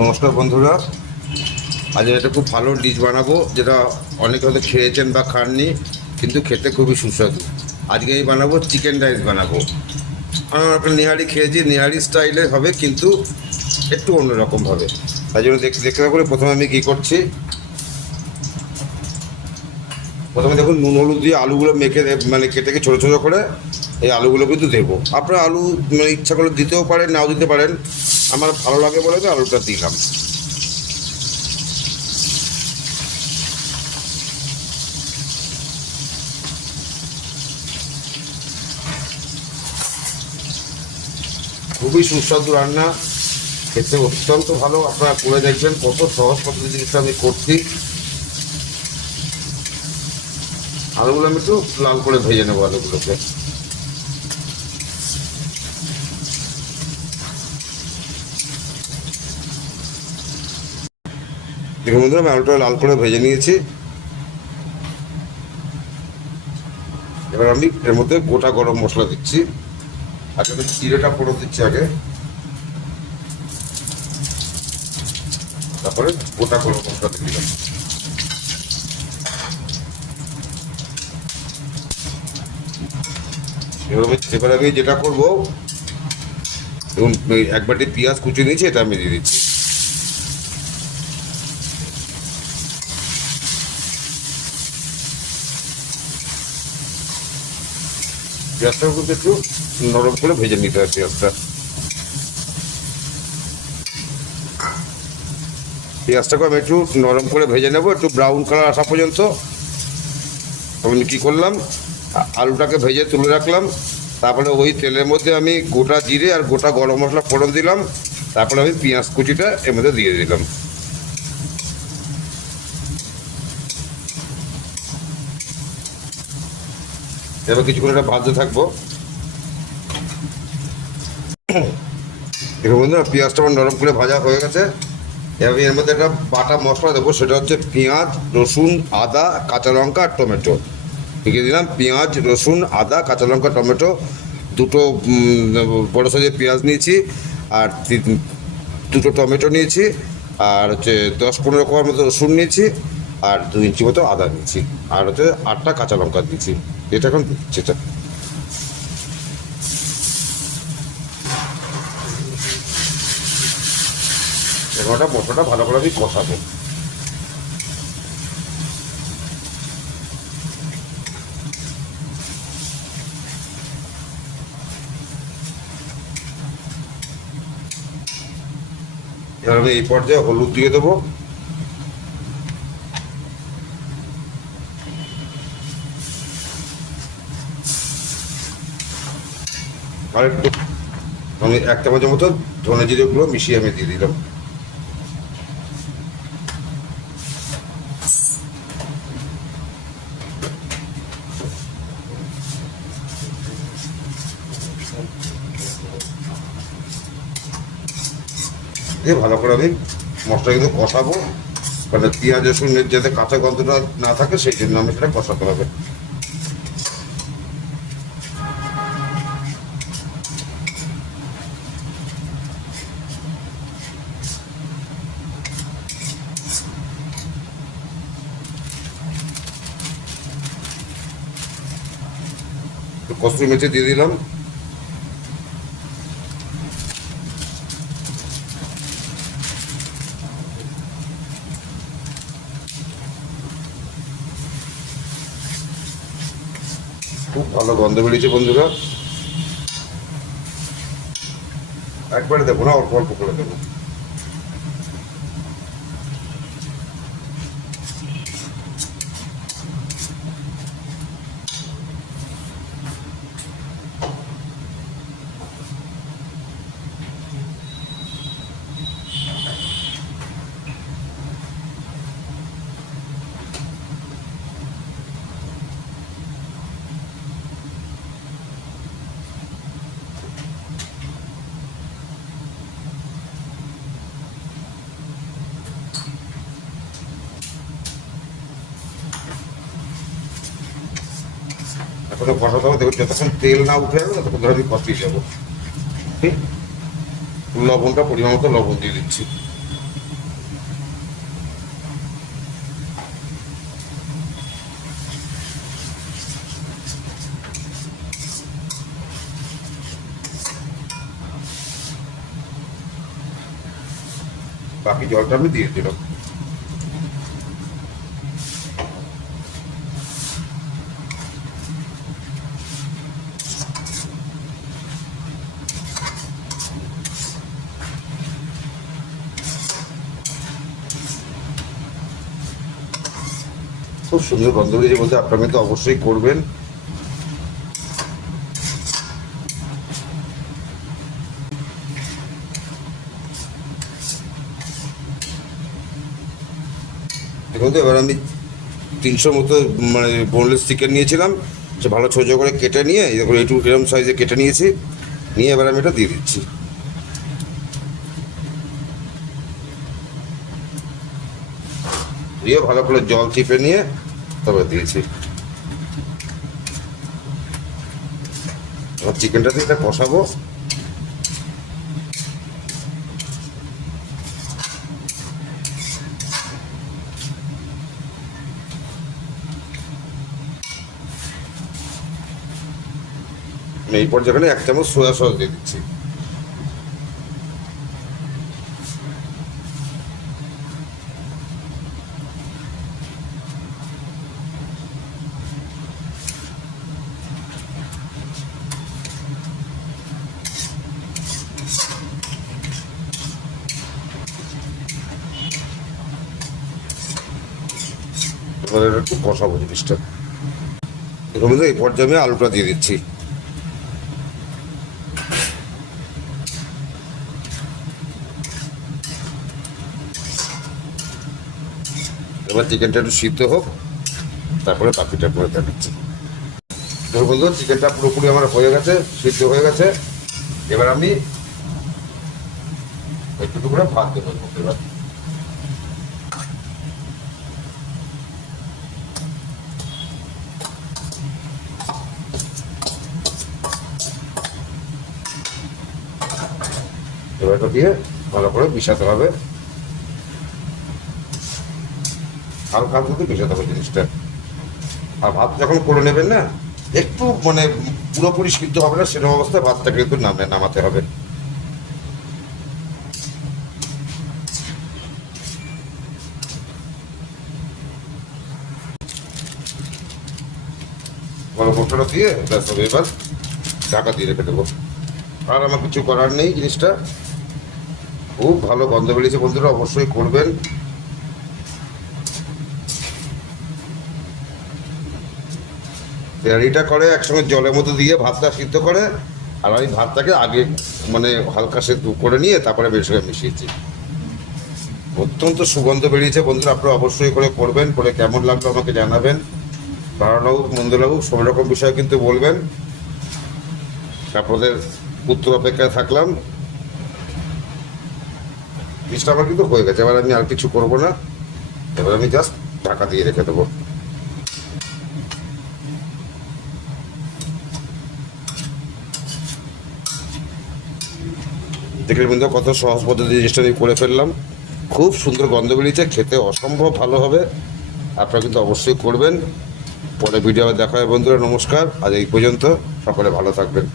নমস্কার বন্ধুরা, আজ একটা খুব ভালো ডিশ বানাবো, যেটা অনেকে হয়তো খেয়েছেন বা খাননি, কিন্তু খেতে খুবই সুস্বাদু। আজকে আমি বানাবো চিকেন রাইস বানাবো। আমি একটা নিহারি খেয়েছি, নিহারি স্টাইলে হবে, কিন্তু একটু অন্যরকম হবে। তাই জন্য দেখতে করে প্রথমে আমি কী করছি, প্রথমে দেখুন নুন হলুদ দিয়ে আলুগুলো মেখে মানে কেটে ছোটো ছোটো করে এই আলুগুলো কিন্তু দেবো। আপনারা আলু মানে ইচ্ছা করলে দিতেও পারেন, নাও দিতে পারেন। আমার ভালো লাগে বলে তো আলুটা দিলাম। খুবই সুস্বাদু রান্না, খেতে অত্যন্ত ভালো। আপনারা করে দেখবেন কত সহজ পদ্ধতি জিনিসটা আমি করছি। আলুগুলো আমি একটু লাল করে ভেজে নেবো আলুগুলোকে। দেখুন বন্ধুরা, আমি আলুটা লাল করে ভেজে নিয়েছি। এবার আমি এর মধ্যে গোটা গরম মশলা দিচ্ছি। আগে আমি জিরেটা ফোড়ন দিচ্ছি আগে, তারপরে গোটা গরম মশলা দিয়ে দিলাম। এবার আমি যেটা করবো, এবং এক বাটি পেঁয়াজ কুচিয়ে নিয়েছি, এটা আমি দিয়ে দিচ্ছি। পেঁয়াজটা কিন্তু একটু নরম করে ভেজে নিতে হয় পেঁয়াজটাকে আমি একটু নরম করে ভেজে নেবো, একটু ব্রাউন কালার আসা পর্যন্ত। আমি কী করলাম, আলুটাকে ভেজে তুলে রাখলাম। তারপরে ওই তেলের মধ্যে আমি গোটা জিরে আর গোটা গরম মশলা ফোড়ন দিলাম। তারপরে আমি পেঁয়াজ কুচিটা এর মধ্যে দিয়ে দিলাম। এবার কিছুক্ষণ এটা ভাজতে থাকবো। দেখুন বন্ধুরা, পেঁয়াজটা আমার নরম করে ভাজা হয়ে গেছে। এবার এর মধ্যে একটা বাটা মশলা দেবো, সেটা হচ্ছে পেঁয়াজ, রসুন, আদা, কাঁচা লঙ্কা আর টমেটো। লিখে দিলাম পেঁয়াজ, রসুন, আদা, কাঁচা লঙ্কা, টমেটো। দুটো বড়ো সাইজের পেঁয়াজ নিয়েছি, আর দুটো টমেটো নিয়েছি, আর হচ্ছে 10-15 কোয়ার মতো রসুন নিয়েছি, আর 2 ইঞ্চি মতো আদা নিয়েছি, আর হচ্ছে 8টা কাঁচা লঙ্কা দিয়েছি। এটা এখন যেটা এবার মশলাটা ভালো করে আমি কষাবো। এবার আমি এই পর্যায়ে হলুদ দিয়ে দেবো, আর একটু আমি 1 চামচের মতো ধনে জিরেগুলো মিশিয়ে আমি দিয়ে দিলাম। দিয়ে ভালো করে আমি মশলা কিন্তু কষাবো, মানে পেঁয়াজ রসুনের যাতে কাঁচা গন্ধটা না থাকে, সেই জন্য আমি সেটা কষাতে হবে। কসুরি মেথি দিয়ে দিলাম। খুব ভালো গন্ধ বেরিয়েছে বন্ধুরা। একবারে দেবো না, অল্প অল্প করে দেবো। এখনো কষাতে হবে, দেখুন যতক্ষণ তেল না উঠে যাবে ততক্ষণ ধরে আমি কষিয়ে যাবো। ঠিক, লবণটা পরিমাণ মতো লবণ দিয়ে দিচ্ছি। বাকি জলটা আমি দিয়ে দিলাম। খুব সুন্দর গন্ধ বেরিয়েছে বলতে আপনারা কিন্তু অবশ্যই করবেন। দেখুন তো এবার আমি 300 মতো মানে বোনলেস চিকেন নিয়েছিলাম, সে ভালো ছোটো ছোটো করে কেটে নিয়ে এরকম একটু এরকম সাইজে কেটে নিয়েছি, নিয়ে এবার আমি এটা দিয়ে দিচ্ছি। দিয়ে ভালো করে জল চিপে নিয়ে তবে দিয়েছি। এবার চিকেনটা দিয়ে এটা কষাবো। এই পর্যায়ে 1 চামচ সোয়া সস দিয়ে দিচ্ছি। এবার এটা একটু কষাবো জিনিসটা। এর মধ্যে এই পর্যায়ে আমি আলুটা দিয়ে দিচ্ছি। এবার চিকেনটা একটু সিদ্ধ হোক, তারপরে বাকিটা করে দেখাচ্ছি। ধরুন বন্ধু চিকেনটা পুরোপুরি আমার হয়ে গেছে, সিদ্ধ হয়ে গেছে। এবার আমি একটু করে ভাত দেবো। এবার এবারটা দিয়ে ভালো করে মিশাতে হবে, হালকা হালকা করে মিশাতে হবে জিনিসটা। আর ভাত যখন করে নেবেন না, একটু মানে পুরোপুরি সিদ্ধ হবে না, সেরকম অবস্থায় ভাতটাকে কিন্তু নামাতে হবে। মশলা দিয়ে ব্যাস হবে। এবার ঢাকা দিয়ে রেখে দেবো। আর আমার কিছু করার নেই। জিনিসটা খুব ভালো গন্ধ বেরিয়েছে বন্ধুরা, অবশ্যই করবেন। তৈরিটা করে একসঙ্গে জলের মধ্যে দিয়ে ভাতটা সিদ্ধ করে, আর আমি ভাতটাকে আগে মানে হালকা সেদ্ধ করে নিয়ে তারপরে বেশ করে মিশিয়েছি। অত্যন্ত সুগন্ধ বেরিয়েছে বন্ধুরা, আপনারা অবশ্যই করে করবেন। করে কেমন লাগলো আমাকে জানাবেন। ভালো লাগুক মন্দ লাগুক সব রকম বিষয় কিন্তু বলবেন। আপনাদের উত্তর অপেক্ষায় থাকলাম। জিনিসটা আমার কিন্তু হয়ে গেছে। এবার আমি আর কিছু করবো না, এবার আমি জাস্ট ঢাকা দিয়ে রেখে দেবো। দেখলেন বন্ধু কত সহজ পদ্ধতি জিনিসটা আমি করে ফেললাম। খুব সুন্দর গন্ধ বেরিয়েছে, খেতে অসম্ভব ভালো হবে। আপনারা কিন্তু অবশ্যই করবেন। পরে ভিডিও দেখা হয় বন্ধুরা। নমস্কার, আজ এই পর্যন্ত। সকলে ভালো থাকবেন।